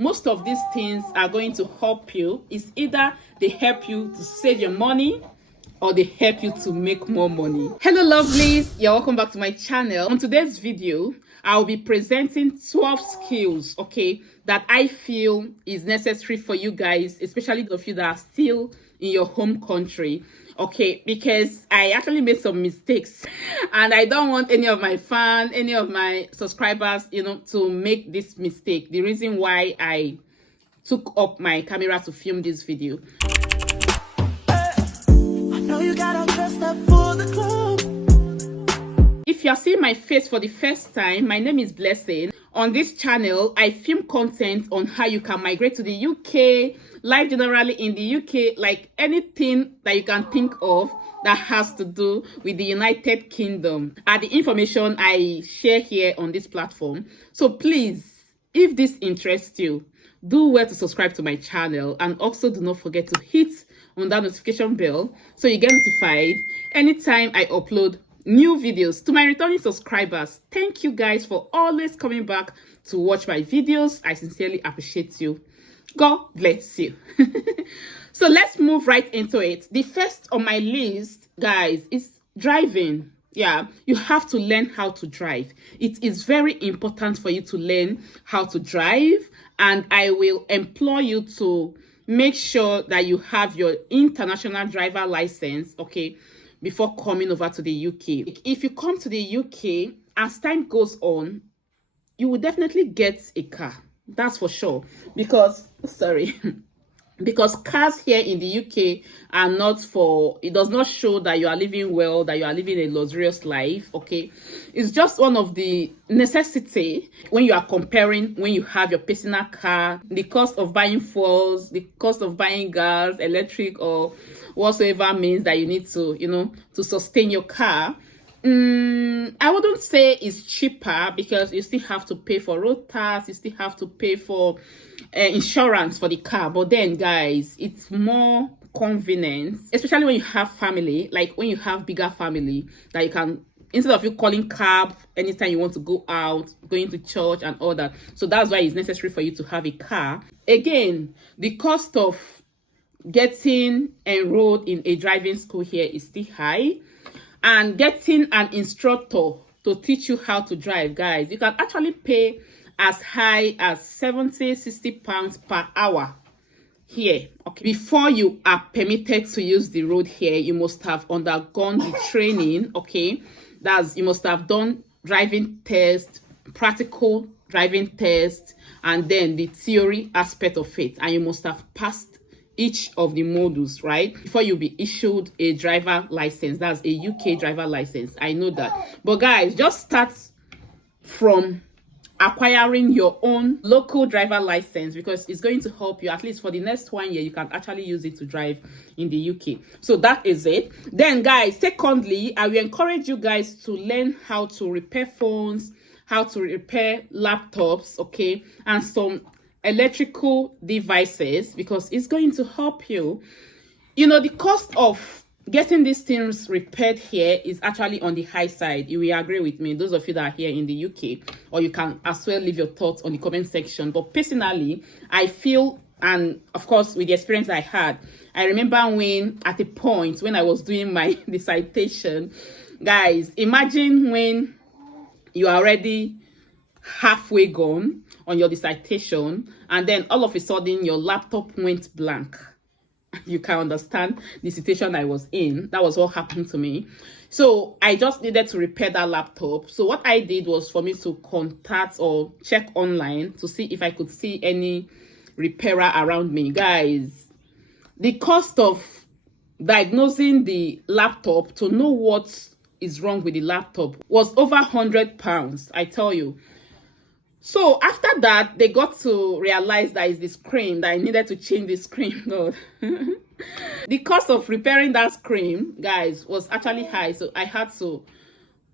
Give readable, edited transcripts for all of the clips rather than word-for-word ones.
Most of these things are going to help you. It's either they help you to save your money or they help you to make more money. Hello lovelies, you're welcome back to my channel. On today's video, I'll be presenting 12 skills, okay, that I feel is necessary for you guys, especially those of you that are still in your home country, okay, because I actually made some mistakes and I don't want any of my fans, any of my subscribers, to make this mistake. The reason why I took up my camera to film this video. If you are seeing my face for the first time, my name is Blessing. On this channel, I film content on how you can migrate to the UK, life generally in the UK, like anything that you can think of that has to do with the United Kingdom, are the information I share here on this platform. So please, if this interests you, do well to subscribe to my channel, and also do not forget to hit on that notification bell so you get notified anytime I upload new videos. To my returning subscribers, thank you guys for always coming back to watch my videos. I sincerely appreciate you. God bless you. So let's move right into it. The first on my list, guys, is driving. Yeah, you have to learn how to drive. It is very important for you to learn how to drive, and I will implore you to make sure that you have your international driver license, okay, before coming over to the UK. If you come to the UK, as time goes on, you will definitely get a car. That's for sure. Because, because cars here in the UK are not for, it does not show that you are living well, that you are living a luxurious life, okay? It's just one of the necessity when you are comparing, when you have your personal car, the cost of buying fuels, the cost of buying gas, electric, or whatsoever means that you need to, to sustain your car. I wouldn't say it's cheaper, because you still have to pay for road tax, you still have to pay for insurance for the car. But then, guys, it's more convenient, especially when you have family, like when you have bigger family, that you can, instead of you calling cab anytime you want to go out, going to church and all that. So that's why it's necessary for you to have a car. Again, the cost of getting enrolled in a driving school here is still high, and getting an instructor to teach you how to drive, guys, you can actually pay as high as 60 pounds per hour here, okay. Before you are permitted to use the road here, you must have undergone the training, okay. That's, you must have done driving test, practical driving test, and then the theory aspect of it, and you must have passed each of the modules, right, before you'll be issued a driver license. That's a UK driver license. I know that. But guys, just start from acquiring your own local driver license, because it's going to help you. At least for the next 1 year, you can actually use it to drive in the UK. So that is it. Then, guys, secondly, I will encourage you guys to learn how to repair phones, how to repair laptops, okay, and some electrical devices, because it's going to help you. The cost of getting these things repaired here is actually on the high side. You will agree with me, those of you that are here in the UK, or you can as well leave your thoughts on the comment section. But personally, I feel, and of course with the experience I had, I remember when at a point when I was doing my dissertation, guys, imagine when you are already halfway gone on your dissertation, and then all of a sudden your laptop went blank. You can understand the situation I was in. That was what happened to me. So I just needed to repair that laptop. So what I did was for me to contact or check online to see if I could see any repairer around me. Guys, the cost of diagnosing the laptop to know what is wrong with the laptop was over £100, I tell you. So after that, they got to realize that it's the screen, that I needed to change the screen. God. The cost of repairing that screen, guys, was actually high. So I had to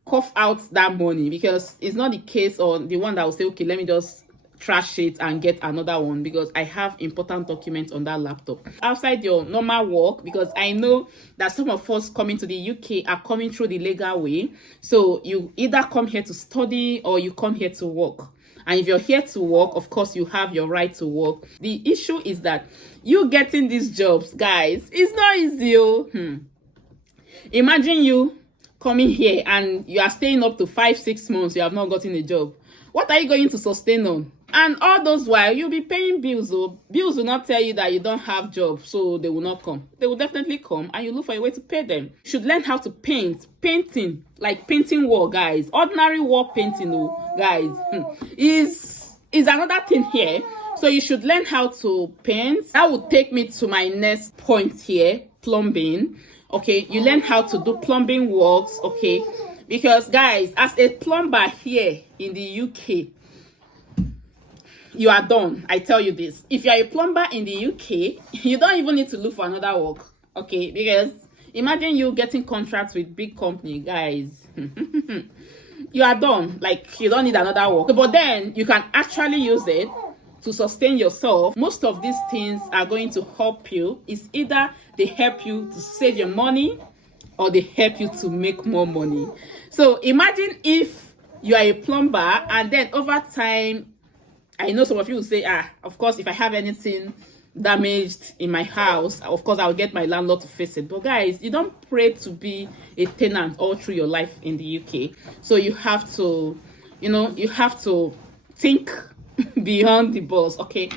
cough out that money, because it's not the case or the one that will say, okay, let me just trash it and get another one, because I have important documents on that laptop. Outside your normal work, because I know that some of us coming to the UK are coming through the legal way. So you either come here to study or you come here to work. And if you're here to work, of course, you have your right to work. The issue is that you getting these jobs, guys, it's not easy. Imagine you coming here and you are staying up to 5-6 months, you have not gotten a job. What are you going to sustain on? And all those while you'll be paying bills. Bills will not tell you that you don't have job, so they will not come. They will definitely come, and you look for a way to pay them. You should learn how to paint. Painting, like painting wall, guys. Ordinary wall painting, guys, is another thing here. So you should learn how to paint. That would take me to my next point here: plumbing. Okay, you learn how to do plumbing works. Okay, because guys, as a plumber here in the UK, you are done. I tell you this. If you are a plumber in the UK, you don't even need to look for another work. Okay, because imagine you getting contracts with big company, guys. You are done. Like, you don't need another work. But then you can actually use it to sustain yourself. Most of these things are going to help you. It's either they help you to save your money or they help you to make more money. So imagine if you are a plumber and then over time, I know some of you will say, of course, if I have anything damaged in my house, of course, I'll get my landlord to fix it. But guys, you don't pray to be a tenant all through your life in the UK. So you have to, you have to think beyond the box, okay?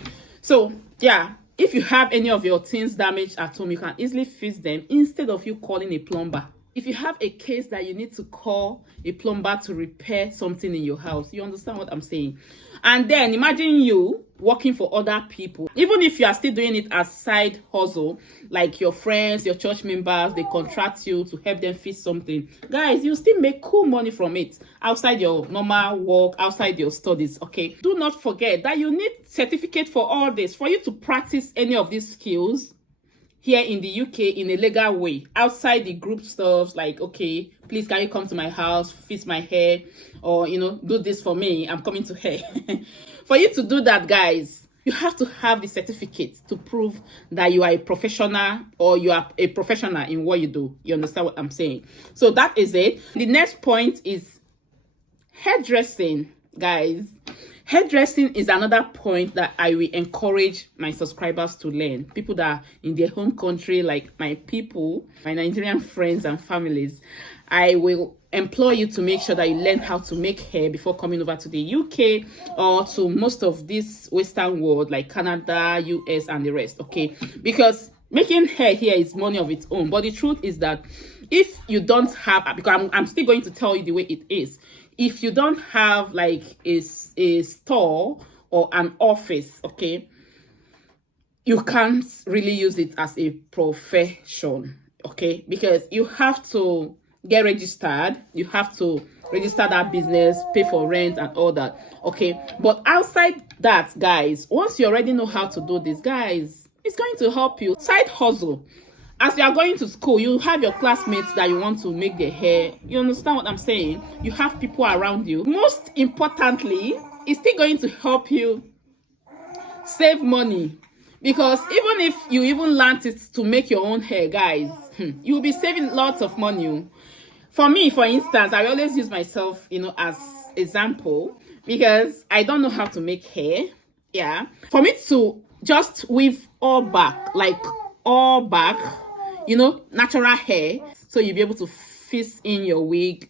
So, yeah, if you have any of your things damaged at home, you can easily fix them instead of you calling a plumber. If you have a case that you need to call a plumber to repair something in your house, you understand what I'm saying? And then imagine you working for other people. Even if you are still doing it as side hustle, like your friends, your church members, they contract you to help them fix something. Guys, you still make cool money from it outside your normal work, outside your studies, okay? Do not forget that you need certificate for all this. For you to practice any of these skills here in the UK in a legal way, outside the group stuff, like, okay, please can you come to my house, fix my hair, or do this for me, I'm coming to hair. For you to do that, guys, you have to have the certificate to prove that you are a professional, or you are a professional in what you do. You understand what I'm saying? So that is it. The next point is hairdressing, guys. Hairdressing is another point that I will encourage my subscribers to learn. People that are in their home country, like my people, my Nigerian friends and families, I will implore you to make sure that you learn how to make hair before coming over to the UK or to most of this Western world like Canada, US, and the rest, okay? Because making hair here is money of its own. But the truth is that if you don't have, because I'm still going to tell you the way it is, if you don't have like a store or an office, okay, you can't really use it as a profession, okay? Because you have to get registered, you have to register that business, pay for rent and all that, okay? But outside that, guys, once you already know how to do this, guys, it's going to help you. Side hustle. As you are going to school, you have your classmates that you want to make their hair. You understand what I'm saying? You have people around you. Most importantly, it's still going to help you save money. Because even if you even learned it to make your own hair, guys, you'll be saving lots of money. For me, for instance, I always use myself, as example, because I don't know how to make hair. Yeah. For me to just weave all back, like all back, natural hair, so you'll be able to fit in your wig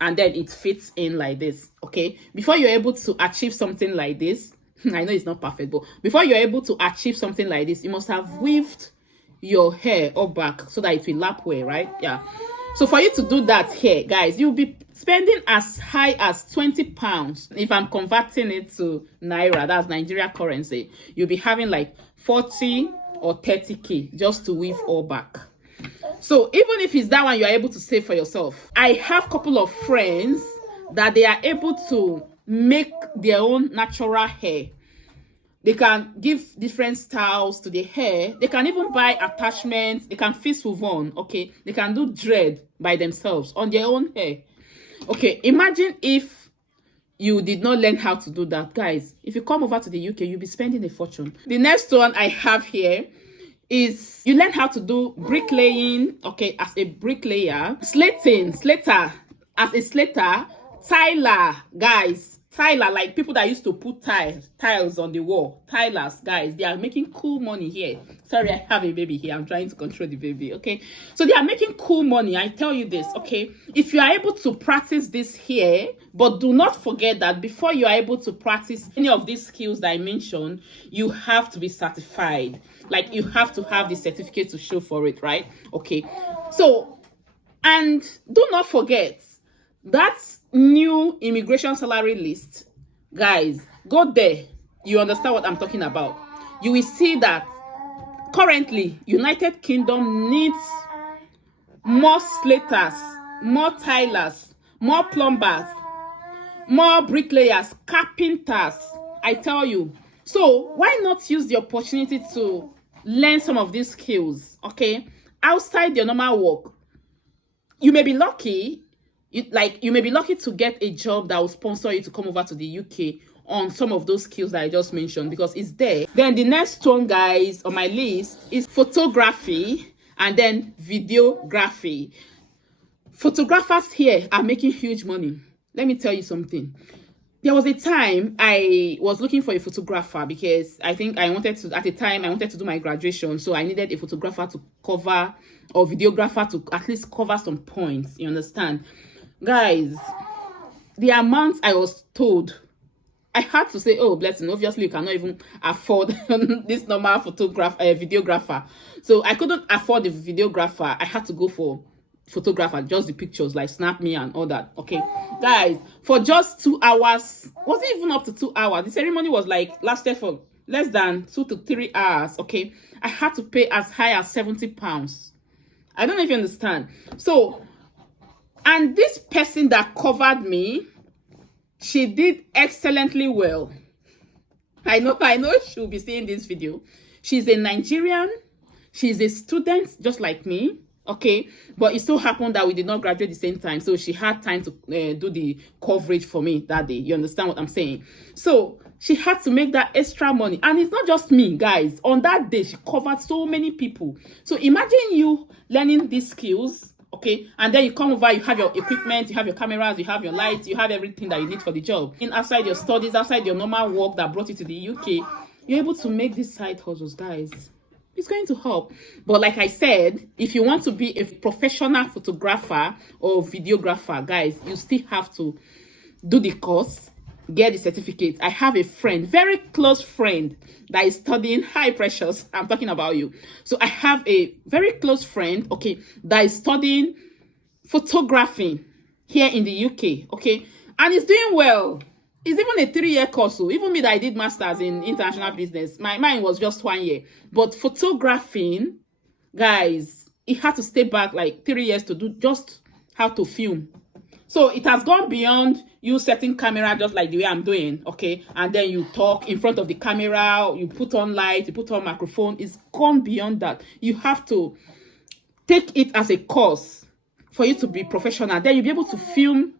and then it fits in like this, okay? Before you're able to achieve something like this, I know it's not perfect, but before you're able to achieve something like this, you must have weaved your hair all back so that it will lap well, right? Yeah. So for you to do that here, guys, you'll be spending as high as £20. If I'm converting it to Naira, that's Nigeria currency, you'll be having like 40 or 30k just to weave all back. So even if it's that one, you're able to save for yourself. I have a couple of friends that they are able to make their own natural hair. They can give different styles to the hair. They can even buy attachments. They can fix with on, okay? They can do dread by themselves on their own hair. Okay, imagine if you did not learn how to do that. Guys, if you come over to the UK, you'll be spending a fortune. The next one I have here is you learn how to do bricklaying, okay, as a bricklayer, slater as a slater, tiler, guys, Tyler, like people that used to put tiles on the wall. Tilers, guys, they are making cool money here. Sorry, I have a baby here. I'm trying to control the baby, okay? So they are making cool money. I tell you this, okay? If you are able to practice this here, but do not forget that before you are able to practice any of these skills that I mentioned, you have to be certified. Like, you have to have the certificate to show for it, right? Okay. So, and do not forget, that new immigration salary list, guys, go there. You understand what I'm talking about. You will see that currently United Kingdom needs more slaters, more tilers, more plumbers, more bricklayers, carpenters. I tell you. So why not use the opportunity to learn some of these skills, okay, outside your normal work? You may be lucky. You may be lucky to get a job that will sponsor you to come over to the UK on some of those skills that I just mentioned, because it's there. Then the next one, guys, on my list is photography and then videography. Photographers here are making huge money. Let me tell you something. There was a time I was looking for a photographer because I think I wanted to, at the time, I wanted to do my graduation. So I needed a photographer to cover, or videographer to at least cover some points. You understand? Guys, the amount I was told, I had to say, oh, blessing, obviously you cannot even afford this normal videographer. So I couldn't afford the videographer. I had to go for photographer, just the pictures, like snap me and all that. Okay, guys, for just 2 hours, wasn't even up to 2 hours. The ceremony was like lasted for less than 2 to 3 hours. Okay, I had to pay as high as £70. I don't know if you understand. So, and this person that covered me, she did excellently well. I know she'll be seeing this video. She's a Nigerian. She's a student just like me. Okay, but it so happened that we did not graduate the same time, so she had time to do the coverage for me that day. You understand what I'm saying? So she had to make that extra money, and it's not just me, guys. On that day, she covered so many people. So imagine you learning these skills, okay, and then you come over, you have your equipment, you have your cameras, you have your lights, you have everything that you need for the job. Outside your studies, outside your normal work that brought you to the UK, you're able to make these side hustles, guys. It's going to help. But like I said, if you want to be a professional photographer or videographer, guys, you still have to do the course, get the certificate. I have a friend, very close friend, that is studying high pressures. I'm talking about you. So I have a very close friend, okay, that is studying photography here in the UK, okay, and he's doing well. It's even a 3-year course. So even me that I did masters in international business, mine was just 1 year. But photographing, guys, it had to stay back like 3 years to do just how to film. So it has gone beyond you setting camera just like the way I'm doing, okay? And then you talk in front of the camera, you put on light, you put on microphone. It's gone beyond that. You have to take it as a course for you to be professional. Then you'll be able to film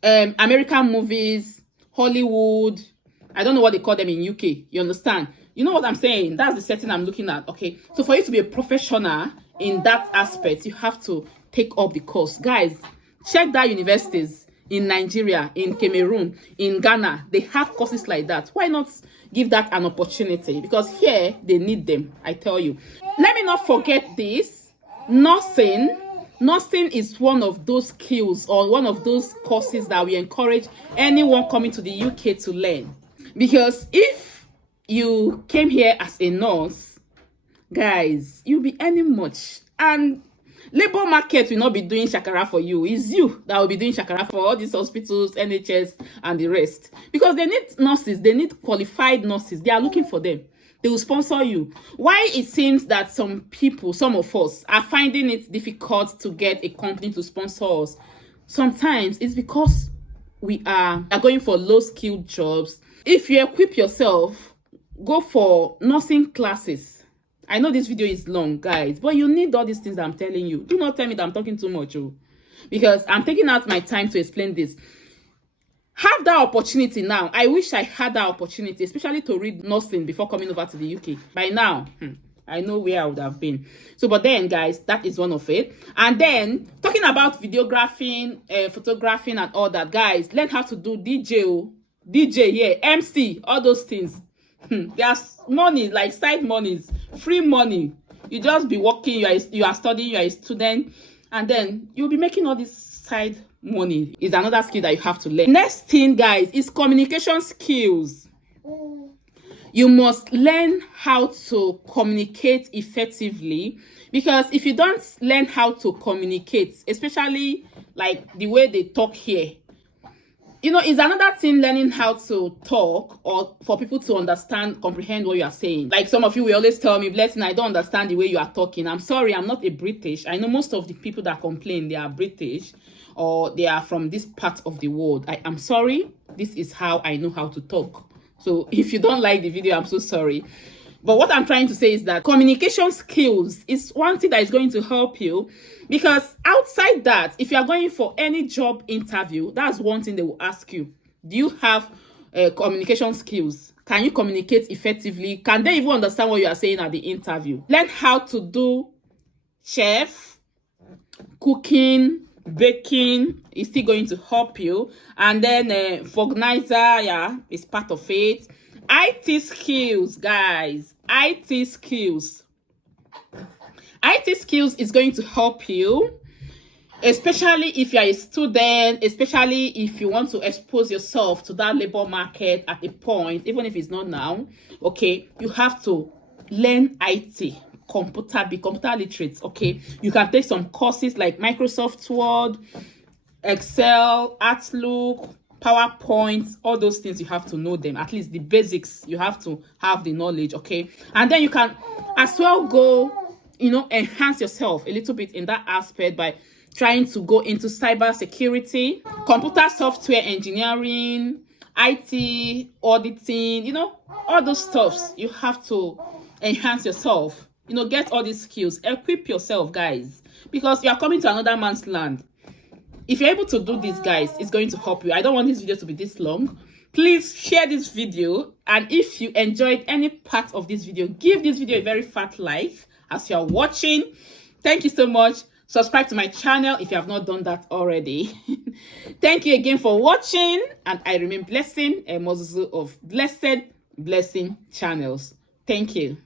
American movies, Hollywood. I don't know what they call them in UK. You understand? You know what I'm saying? That's the setting I'm looking at. Okay, so for you to be a professional in that aspect, you have to take up the course. Guys, check that universities in Nigeria, in Cameroon, in Ghana. They have courses like that. Why not give that an opportunity? Because here they need them, I tell you. Let me not forget this. Nursing is one of those skills or one of those courses that we encourage anyone coming to the UK to learn. Because if you came here as a nurse, guys, you'll be earning much. And labor market will not be doing shakara for you. It's you that will be doing shakara for all these hospitals, NHS, and the rest. Because they need nurses. They need qualified nurses. They are looking for them. They will sponsor you. Why it seems that some people, some of us, are finding it difficult to get a company to sponsor us, sometimes it's because we are going for low-skilled jobs. If you equip yourself, go for nursing classes. I know this video is long, guys, but you need all these things that I'm telling you. Do not tell me that I'm talking too much, because I'm taking out my time to explain this. Have that opportunity now. I wish I had that opportunity, especially to read nursing before coming over to the UK. By now, I know where I would have been. So, but then, guys, that is one of it. And then, talking about videographing, photographing and all that, guys, learn how to do DJ, DJ, yeah, MC, all those things. There's money, like side monies, free money. You just be working, you are studying, you are a student, and then you'll be making all this side money. Is another skill that you have to learn. Next thing, guys, is communication skills. You must learn how to communicate effectively, because if you don't learn how to communicate, especially like the way they talk here, you know, it's another thing learning how to talk or for people to understand, comprehend what you are saying. Like some of you will always tell me, Blessing, I don't understand the way you are talking. I'm sorry, I'm not a British. I know most of the people that complain, they are British or they are from this part of the world. I'm sorry, this is how I know how to talk. So if you don't like the video, I'm so sorry. But what I'm trying to say is that communication skills is one thing that is going to help you, because outside that, if you are going for any job interview, that's one thing they will ask you. Do you have communication skills? Can you communicate effectively? Can they even understand what you are saying at the interview? Learn how to do chef, cooking, baking is still going to help you. And then organizer, yeah, is part of it. IT skills, guys. IT skills. IT skills is going to help you, especially if you're a student, especially if you want to expose yourself to that labor market at a point, even if it's not now. Okay, you have to learn IT. Be computer literate. Okay, you can take some courses like Microsoft Word, Excel, Outlook, PowerPoint, all those things. You have to know them, at least the basics. You have to have the knowledge. Okay, and then you can as well go, you know, enhance yourself a little bit in that aspect by trying to go into cyber security, computer software engineering, IT auditing, you know, all those stuffs. You have to enhance yourself, you know, get all these skills, equip yourself, guys, because you are coming to another man's land. If you're able to do this, guys, it's going to help you. I don't want this video to be this long. Please share this video, and if you enjoyed any part of this video, give this video a very fat like as you're watching. Thank you so much. Subscribe to my channel if you have not done that already. Thank you again for watching, and I remain Blessing, a Mozuzu of Blessed Blessing Channels. Thank you.